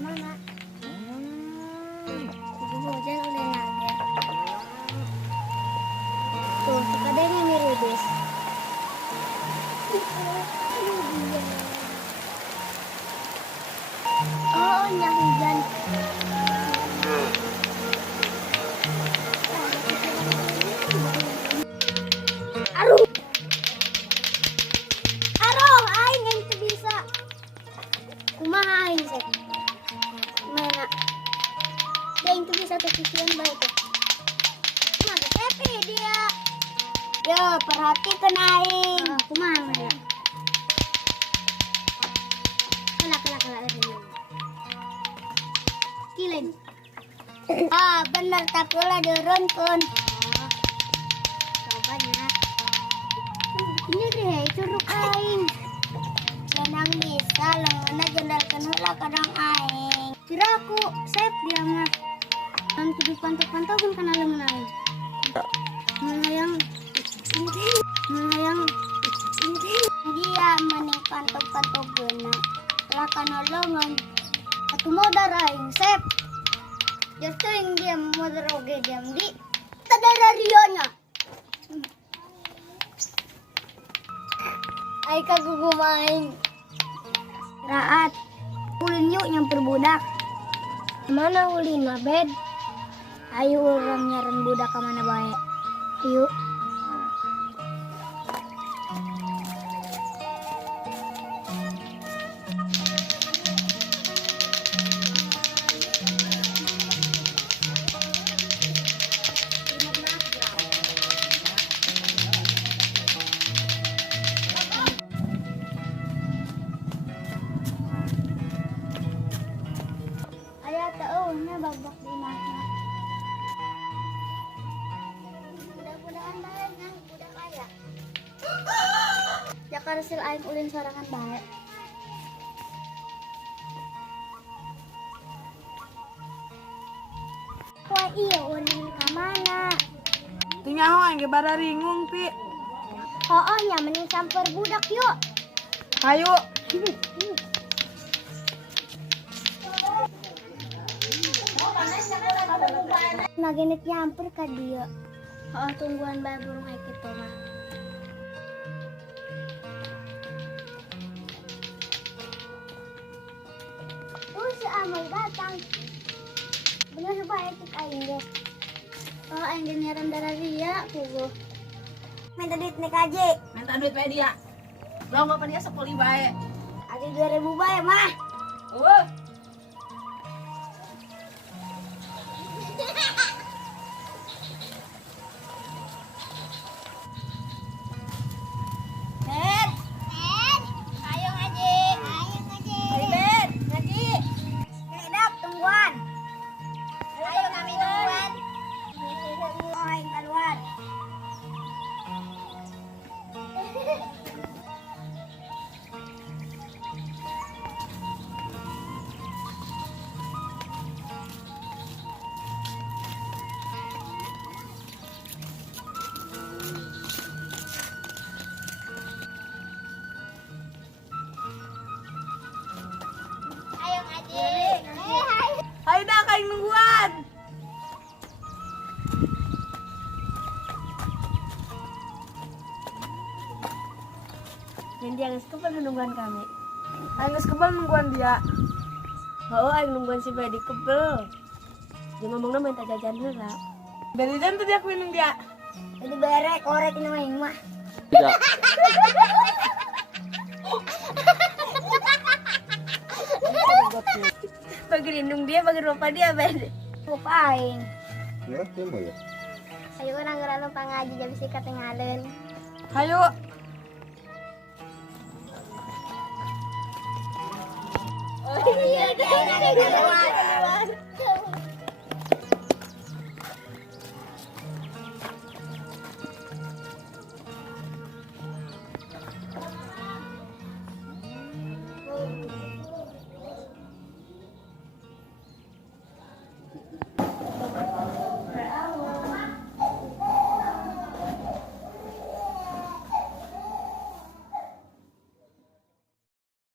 mana? Ibu hujan udah nage. Tuh, kadangnya miribis. Oh, nya hujan. Aduh. Aduh, aing yang itu bisa. Kumaha aing sih? Mana? Dia yang itu bisa terkisian baik tuh. Mana Tepi dia? Yo, perhatikan aing. Kumaha mana? Kala Kilin. Bener tapi ulah diurunkan. Cobanya. Ini deh curug aing. Janang bisa lengana jendalkan heula kadang aing. Kira aku safe dia mah. Nanti dipantau-pantaukan kana lengan aing. Melayang dia mending pantau-pantau geuna. Lah kana lengan. Atuh modar aing safe. Justru yang dia modar oge diam di tadara rionya. Ay kagugumain. Raat. Ulin yuk nyamper budak. Mana ulin mah bed? Ayo orang nyaran budak ke mana baik. Yuk. Babak di mana? Mudah-mudahan baik kan, budak kaya. Jakar sil aing ulin sorangan baik. Wah iya ulin ka mana? Tinggal aing ge bara ringung pi. Hooh nya mending samper budak yuk. Ayo. Naginit nyamper ka dia. Tungguan bae burung kayak gitu mah. Si Amal datang. Bener supaya etik aing ge. Aing genyaran darah dia kugo. Minta duit nih kaji. Minta duit bae dia. Belum apa dia 10 bae. Ada 2000 bae mah. Ayo dah kain nungguan. Dan dia geus kebal nungguan kami. Aing geus kebal nungguan dia. Oh, aing nungguan si Bedi kebel. Dia ngomongna minta jajan heula. Dari jam tadi aku minum dia. Jadi berek korek ini mah yang mah. Tidak. Bagi lindung dia, bagi rupa dia, Bedi. Rupa aing. Ya, mau ya. Ayo orang geura lupa ngaji jadi sikat ngaleun. Ayo. Oh iya, dia keluar.